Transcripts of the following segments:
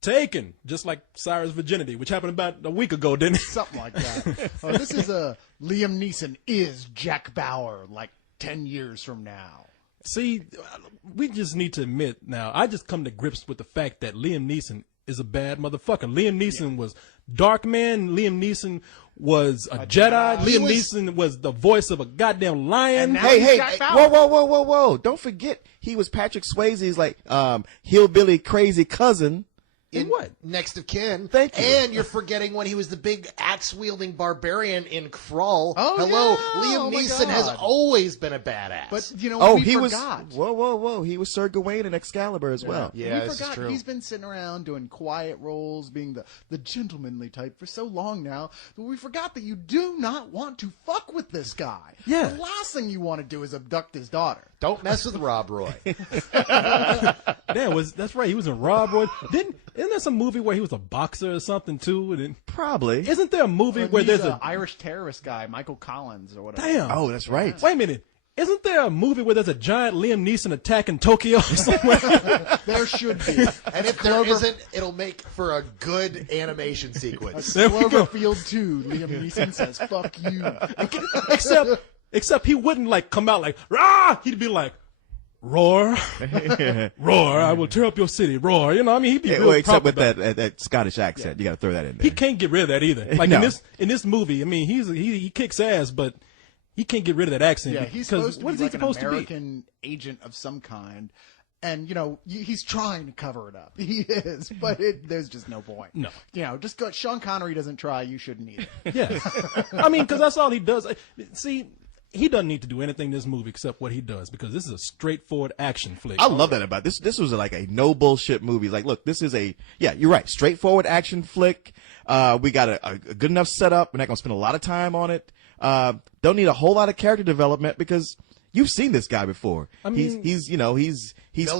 taken, just like Cyrus' virginity, which happened about a week ago, didn't it? Something like that. This is Liam Neeson is Jack Bauer like 10 years from now. See, we just need to admit now, I just come to grips with the fact that Liam Neeson is a bad motherfucker. Liam Neeson was Darkman. Liam Neeson was a Jedi. Liam Neeson was the voice of a goddamn lion. Hey, whoa. Don't forget, he was Patrick Swayze's like hillbilly crazy cousin. In what? Next of kin. Thank you. And you're forgetting when he was the big axe-wielding barbarian in Krull. Oh, hello, yeah. Liam Oh, my Neeson has God. always been a badass. But you know, Oh, we he forgot. was whoa. He was Sir Gawain in Excalibur as well. Yeah, we this is forgot true. he's been sitting around doing quiet roles, being the gentlemanly type for so long now that we forgot that you do not want to fuck with this guy. Yeah. The last thing you want to do is abduct his daughter. Don't mess with Rob Roy. That's right. He was in Rob Roy. Isn't there some movie where he was a boxer or something too? And Probably. isn't there a movie where He's there's an a Irish terrorist guy, Michael Collins or whatever. damn? Oh, that's right. Wait a minute. Isn't there a movie where there's a giant Liam Neeson attacking Tokyo or somewhere? There should be. And if there isn't, it'll make for a good animation sequence. There we go. Cloverfield 2, Liam Neeson says, fuck you. Except he wouldn't like come out like rah. He'd be like, roar, roar. I will tear up your city. Roar. You know, I mean, he'd be real Well, except proper with about it. that Scottish accent, you got to throw that in there. He can't get rid of that either. Like No. in this movie, I mean, he kicks ass, but he can't get rid of that accent. Yeah, he's because supposed to what be is he like an supposed American agent of some kind. And, you know, he's trying to cover it up. He is, but there's just no point. No. You know, just go, Sean Connery doesn't try, you shouldn't either. to be? Yeah. I mean, because that's all he does. See, he doesn't need to do anything in this movie except what he does, because this is a straightforward action flick. I love that about this. This was like a no bullshit movie. Like, look, this is you're right, straightforward action flick. We got a good enough setup. We're not gonna spend a lot of time on it. Don't need a whole lot of character development because you've seen this guy before. I mean, he's Mel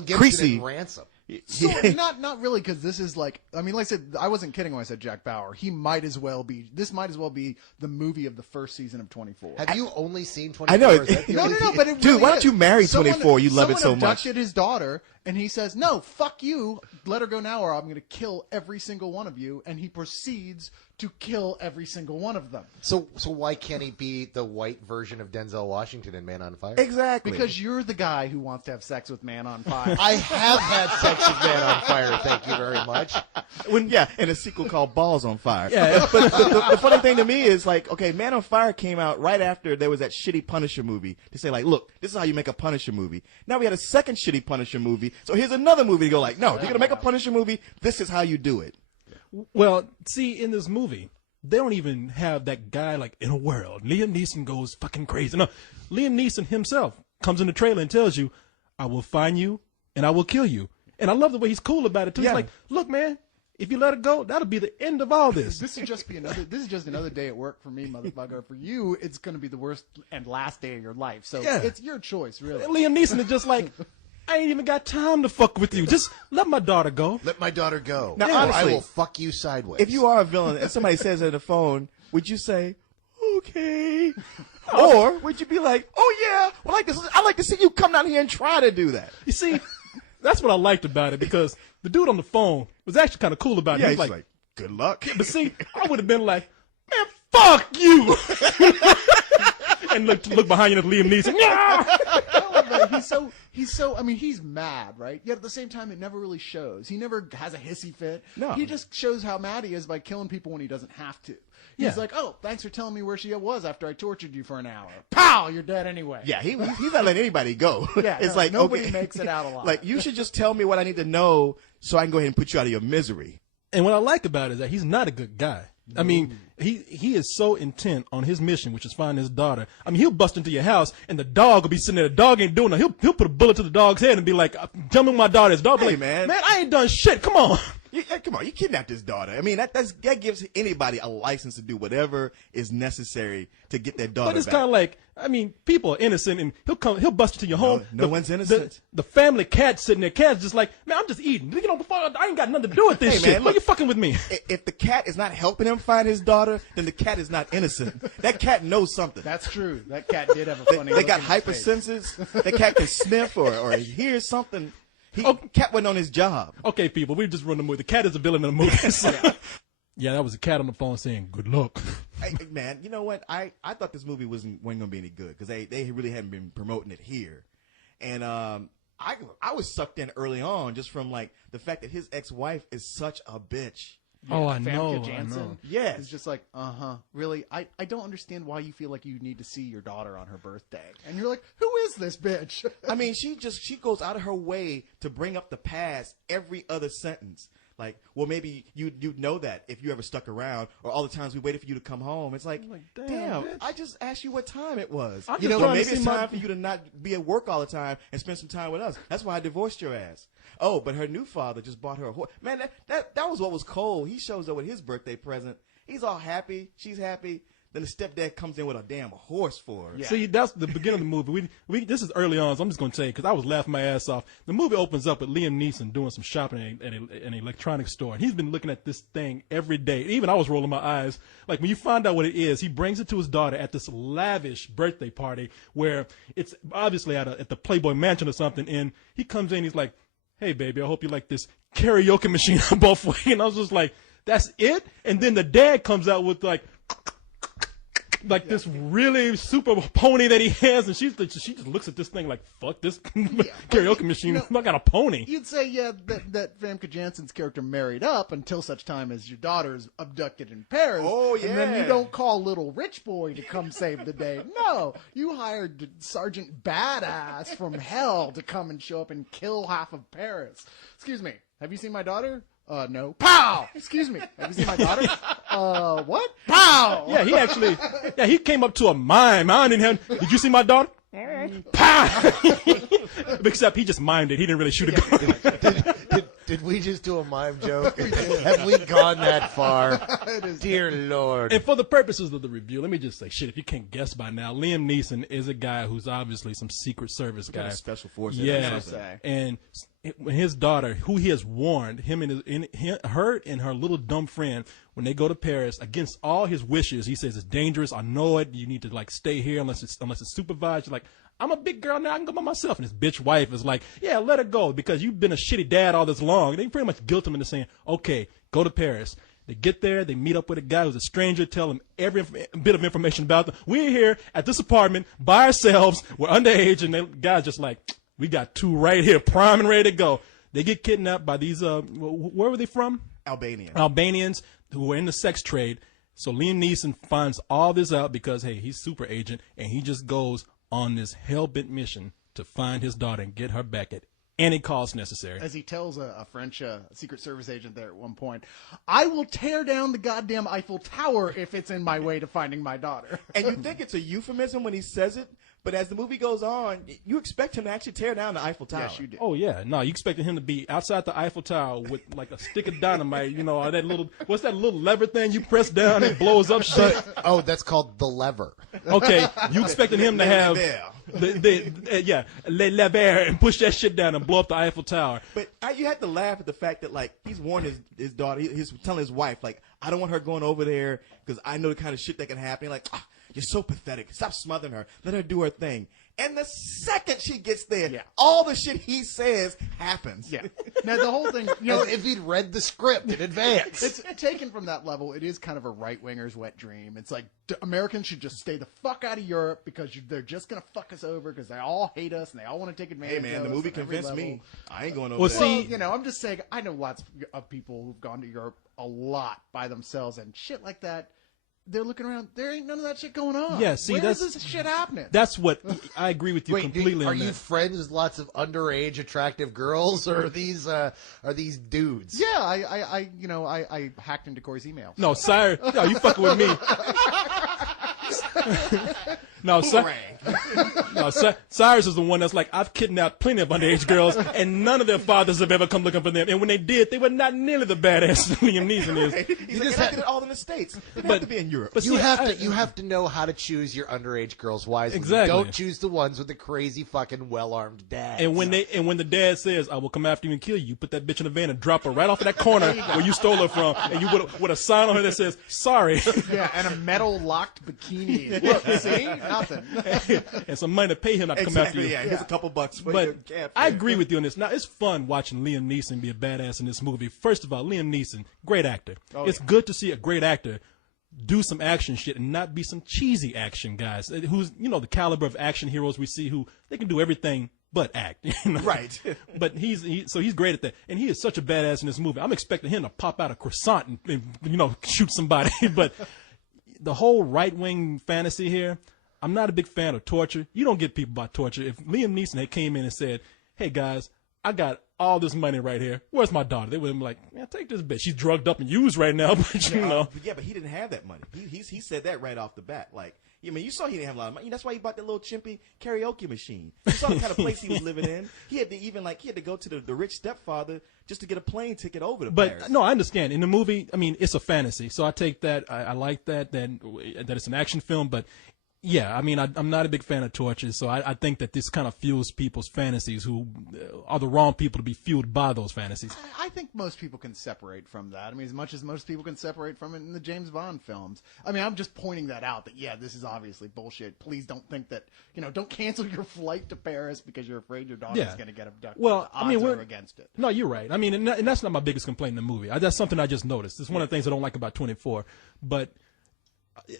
Gibson creasy. in Ransom. So, not really, because this is like, I mean, like I said, I wasn't kidding when I said Jack Bauer. This might as well be the movie of the first season of 24. Have you only seen 24? I know. Is that the No, only- but it Dude, really why don't is. you marry Someone- 24? You love it so Someone much. abducted his daughter, and he says, no, fuck you, let her go now, or I'm going to kill every single one of you, and he proceeds to kill every single one of them. So why can't he be the white version of Denzel Washington in Man on Fire? Exactly. Because you're the guy who wants to have sex with Man on Fire. I have had sex with Man on Fire, thank you very much. in a sequel called Balls on Fire. Yeah. But the funny thing to me is like, okay, Man on Fire came out right after there was that shitty Punisher movie to say like, look, this is how you make a Punisher movie. Now we had a second shitty Punisher movie, so here's another movie to go like, no, if you're gonna make a Punisher movie, this is how you do it. Well, see, in this movie, they don't even have that guy like in a world. Liam Neeson goes fucking crazy. No, Liam Neeson himself comes in the trailer and tells you, I will find you and I will kill you. And I love the way he's cool about it too. Yeah. He's like, look, man, if you let it go, that'll be the end of all this. This is just another day at work for me, motherfucker. For you, it's going to be the worst and last day of your life. So Yeah. it's your choice, really. And Liam Neeson is just like, I ain't even got time to fuck with you. Just let my daughter go. Let my daughter go. Now, or honestly, I will fuck you sideways. If you are a villain and somebody says it on the phone, would you say, okay? Or would you be like, oh yeah, well, I'd like to see you come down here and try to do that. You see, that's what I liked about it, because the dude on the phone was actually kind of cool about it. Yeah, He he's was like, good luck. but see, I would have been like, man, fuck you. And look behind you at Liam Neeson. Yeah! He's so, I mean, he's mad, right? Yet at the same time, it never really shows. He never has a hissy fit. No. He just shows how mad he is by killing people when he doesn't have to. He's Yeah. like, oh, thanks for telling me where she was after I tortured you for an hour. Pow, you're dead anyway. Yeah, he's not letting anybody go. Yeah, It's no, like, nobody okay. makes it out alive. Like, you should just tell me what I need to know so I can go ahead and put you out of your misery. And what I like about it is that he's not a good guy. I mean, he is so intent on his mission, which is find his daughter. I mean, he'll bust into your house and the dog will be sitting there. The dog ain't doing nothing. He'll put a bullet to the dog's head and be like, tell me where my daughter is. Dog be Hey, like, man. I ain't done shit. Come on. Come on, you kidnapped his daughter. I mean, that gives anybody a license to do whatever is necessary to get their daughter But it's back. kind of like, I mean, people are innocent, and he'll bust into your home. No one's innocent. The family cat's sitting there. Cat's just like, man, I'm just eating. You know, I ain't got nothing to do with this Hey, shit. man, Why look. you fucking with me? If the cat is not helping him find his daughter, then the cat is not innocent. That cat knows something. That's true. That cat did have a funny They got look in his face. hypersenses. That cat can sniff or hear something. He Cat wasn't on his job. Okay, people, we just run the movie. The cat is the villain in the movie. Yeah, that was a cat on the phone saying, "Good luck." Hey, man, you know what? I thought this movie wasn't going to be any good because they really hadn't been promoting it here, and I was sucked in early on just from like the fact that his ex-wife is such a bitch. Oh, I Famke know. Janssen. Yes. It's just like, really? I don't understand why you feel like you need to see your daughter on her birthday. And you're like, who is this bitch? I mean, she goes out of her way to bring up the past every other sentence. Like, well, maybe you'd know that if you ever stuck around, or all the times we waited for you to come home. It's like, damn, bitch. I just asked you what time it was. I'm You just know, trying to maybe it's see time for you to not be at work all the time and spend some time with us. That's why I divorced your ass. Oh, but her new father just bought her a horse. Man, that was what was cold. He shows up with his birthday present. He's all happy. She's happy. Then the stepdad comes in with a damn horse for her. Yeah. See, that's the beginning of the movie. We this is early on, so I'm just going to tell you because I was laughing my ass off. The movie opens up with Liam Neeson doing some shopping at an electronics store, and he's been looking at this thing every day. Even I was rolling my eyes. Like when you find out what it is, he brings it to his daughter at this lavish birthday party where it's obviously at the Playboy Mansion or something. And he comes in, he's like, "Hey, baby, I hope you like this karaoke machine I'm both way." And I was just like, "That's it?" And then the dad comes out with like this really super pony that he has, and she just looks at this thing like, fuck this karaoke machine. I got a pony. You'd say, yeah, that Famke Janssen's character married up until such time as your daughter's abducted in Paris. Oh, And then you yeah. don't call little rich boy to come save the day. No, you hired Sergeant Badass from hell to come and show up and kill half of Paris. Excuse me, have you seen my daughter? No. Pow! Excuse me. Have you seen my daughter? What? Pow! Yeah, he came up to a mime. I didn't have, did you see my daughter? Pow! Except he just mimed it. He didn't really shoot a gun. Did we just do a mime joke? Have we gone that far? Dear Lord. And for the purposes of the review, let me just say, shit, if you can't guess by now, Liam Neeson is a guy who's obviously some Secret Service guy. Got a special forces. or Yeah, something. and when his daughter, who he has warned, her and her little dumb friend, when they go to Paris, against all his wishes, he says it's dangerous. I know it. You need to like stay here unless it's supervised. You're like, I'm a big girl now. I can go by myself. And his bitch wife is like, yeah, let her go because you've been a shitty dad all this long. They pretty much guilt him into saying, okay, go to Paris. They get there. They meet up with a guy who's a stranger. Tell him every bit of information about them. We're here at this apartment by ourselves. We're underage. And the guy's just like, we got two right here, prime and ready to go. They get kidnapped by these, where were they from? Albanians who were in the sex trade. So Liam Neeson finds all this out because, hey, he's super agent, and he just goes on this hell-bent mission to find his daughter and get her back at any cost necessary. As he tells a French Secret Service agent there at one point, I will tear down the goddamn Eiffel Tower if it's in my way to finding my daughter. And you think it's a euphemism when he says it, but as the movie goes on, you expect him to actually tear down the Eiffel Tower. Yes, you do. Oh, yeah. No, you expected him to be outside the Eiffel Tower with like a stick of dynamite, you know, or that little, what's that little lever thing you press down and blows up shit? Oh, that's called the lever. Okay, you expected him to have le lever and push that shit down and blow up the Eiffel Tower. But you had to laugh at the fact that like he's warned his daughter, he's telling his wife like, I don't want her going over there because I know the kind of shit that can happen. Like, you're so pathetic. Stop smothering her. Let her do her thing. And the second she gets there, all the shit he says happens. Yeah. Now, the whole thing, you As know, if he'd read the script in advance. it's taken from that level. It is kind of a right-winger's wet dream. It's like Americans should just stay the fuck out of Europe because they're just going to fuck us over because they all hate us and they all want to take advantage of us. Hey man, the movie on every convinced level. me. I ain't going over Well, there. see- Well, you know, I'm just saying, I know lots of people who've gone to Europe a lot by themselves and shit like that. They're looking around. There ain't none of that shit going on. Yeah, see, Where's that's- this shit happening? That's what I agree with you Wait, completely are on you that. friends with lots of underage attractive girls, or are these dudes? Yeah, I hacked into Corey's email. No, Cyrus, no, you fucking with me. No, Cyrus is the one that's like, I've kidnapped plenty of underage girls, and none of their fathers have ever come looking for them. And when they did, they were not nearly the badass Liam Neeson is. He's like, I did it all in the States. Didn't have to be in Europe. But You see, have to know how to choose your underage girls wisely. Exactly. You don't choose the ones with the crazy fucking well-armed dads. And when the dad says, I will come after you and kill you, you put that bitch in a van and drop her right off of that corner where you stole her from, and you with a sign on her that says, sorry. Yeah, and a metal locked bikini. Look, see? Nothing. and some money to pay him not to come after Exactly. you. Yeah, here's a couple bucks for your But cab I fare. agree with you on this. Now, it's fun watching Liam Neeson be a badass in this movie. First of all, Liam Neeson, great actor. It's good to see a great actor do some action shit and not be some cheesy action guys who's, the caliber of action heroes we see who they can do everything but act. Right. But he's great at that. And he is such a badass in this movie. I'm expecting him to pop out a croissant and shoot somebody. But the whole right-wing fantasy here, I'm not a big fan of torture. You don't get people by torture. If Liam Neeson had came in and said, hey, guys, I got all this money right here. Where's my daughter? They would have been like, man, take this bitch. She's drugged up and used right now, but Yeah, but he didn't have that money. He said that right off the bat. Like, you saw he didn't have a lot of money. That's why he bought that little chimpy karaoke machine. You saw the kind of place he was living in. He had to go to the rich stepfather just to get a plane ticket over to Paris. But no, I understand. In the movie, I mean, it's a fantasy, so I take that. I like that it's an action film, but yeah, I mean, I'm not a big fan of torture, so I think that this kind of fuels people's fantasies who are the wrong people to be fueled by those fantasies. I think most people can separate from that. I mean, as much as most people can separate from it in the James Bond films. I mean, I'm just pointing that out that, yeah, this is obviously bullshit. Please don't think that, don't cancel your flight to Paris because you're afraid your daughter's going to get abducted. Well, The I mean, odds we're are against it. No, you're right. I mean, and that's not my biggest complaint in the movie. That's something I just noticed. It's one of the things I don't like about 24. But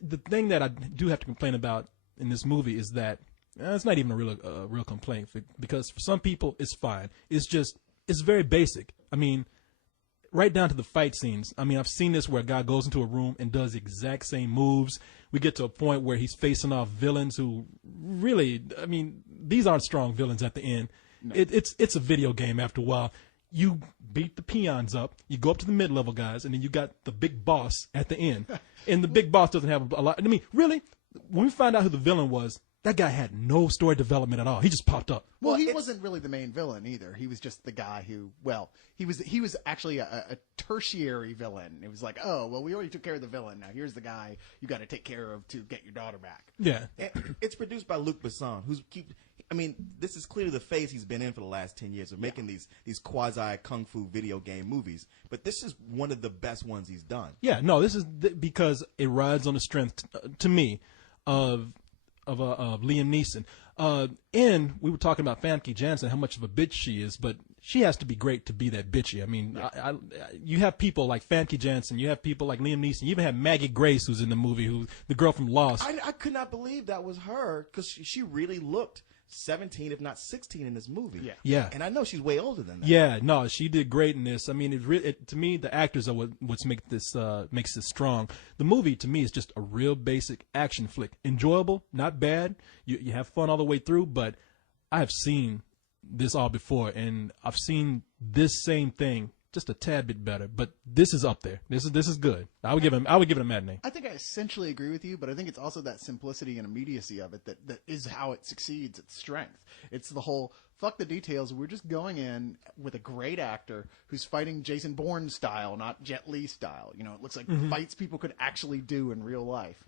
the thing that I do have to complain about in this movie is that it's not even a real complaint because for some people it's fine. It's very basic. I mean, right down to the fight scenes. I mean, I've seen this where a guy goes into a room and does the exact same moves. We get to a point where he's facing off villains who really, I mean, these aren't strong villains at the end. No. It's a video game after a while. You beat the peons up, you go up to the mid-level guys, and then you got the big boss at the end. And the big boss doesn't have a lot. I mean, really, when we find out who the villain was, that guy had no story development at all. He just popped up. Well, he wasn't really the main villain either. He was just the guy who, he was actually a tertiary villain. It was like, oh, well, we already took care of the villain. Now here's the guy you got to take care of to get your daughter back. Yeah. It's produced by Luc Besson, this is clearly the phase he's been in for the last 10 years of making these quasi kung fu video game movies. But this is one of the best ones he's done. Yeah, no, this is because it rides on the strength, to me, of Liam Neeson. And we were talking about Famke Janssen, how much of a bitch she is, but she has to be great to be that bitchy. I mean, you have people like Famke Janssen, you have people like Liam Neeson, you even have Maggie Grace, who's in the movie, who's the girl from Lost. I could not believe that was her because she really looked 17, if not 16, in this movie. Yeah. And I know she's way older than that. Yeah, no, she did great in this. I mean, to me, the actors are what's makes this strong. The movie, to me, is just a real basic action flick. Enjoyable, not bad. You have fun all the way through, but I have seen this all before, and I've seen this same thing just a tad bit better, but this is up there. This is good. I would give it a matinee. I think I essentially agree with you, but I think it's also that simplicity and immediacy of it that is how it succeeds. Its strength. It's the whole fuck the details. We're just going in with a great actor who's fighting Jason Bourne style, not Jet Li style. It looks like fights people could actually do in real life.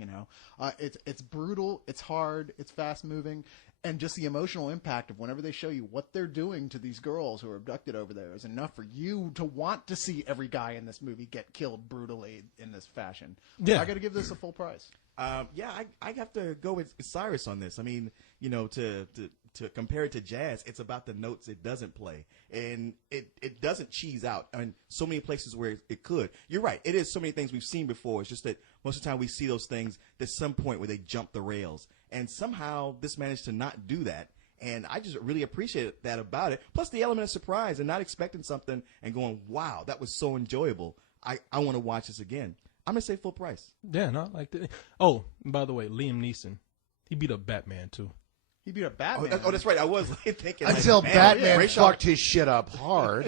It's brutal. It's hard. It's fast moving. And just the emotional impact of whenever they show you what they're doing to these girls who are abducted over there is enough for you to want to see every guy in this movie get killed brutally in this fashion. Yeah. I got to give this a full price. I have to go with Cyrus on this. I mean, to compare it to jazz, it's about the notes it doesn't play, and it doesn't cheese out. I mean, so many places where it could. You're right. It is so many things we've seen before. It's just that most of the time we see those things, there's some point where they jump the rails, and somehow this managed to not do that. And I just really appreciate that about it. Plus the element of surprise and not expecting something and going, wow, that was so enjoyable. I want to watch this again. I'm going to say full price. Yeah, no, like that. Oh, and by the way, Liam Neeson, he beat up Batman too. He beat up Batman. Oh, that's right. I was thinking. Until man, Batman fucked his shit up hard.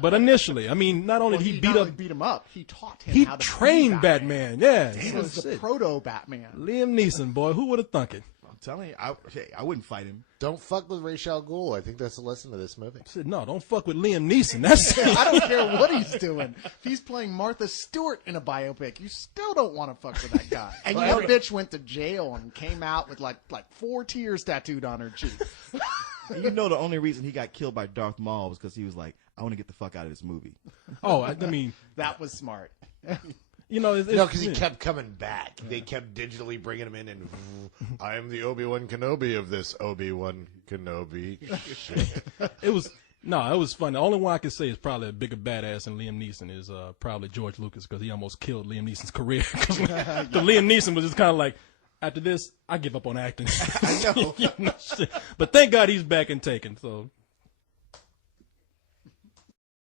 But initially, I mean, not only did he beat up, beat him up, he taught him he how to trained be Batman. Yeah, He was the proto-Batman. Liam Neeson, boy, who would have thunk it? I'm telling you, I wouldn't fight him. Don't fuck with Ra's al Ghul. I think that's the lesson of this movie. I said, no, don't fuck with Liam Neeson. That's I don't care what he's doing. If he's playing Martha Stewart in a biopic, you still don't want to fuck with that guy. And that bitch went to jail and came out with like 4 tears tattooed on her cheek. And the only reason he got killed by Darth Maul was because he was like, I want to get the fuck out of this movie. Oh, I mean, that was smart. You know, No, because he kept coming back. They kept digitally bringing him in, and I am the Obi-Wan Kenobi of this Obi-Wan Kenobi shit. It was fun. The only one I could say is probably a bigger badass than Liam Neeson is probably George Lucas, because he almost killed Liam Neeson's career. Because Liam Neeson was just kind of like, after this, I give up on acting. I know. You know, shit. But thank God he's back and taken. So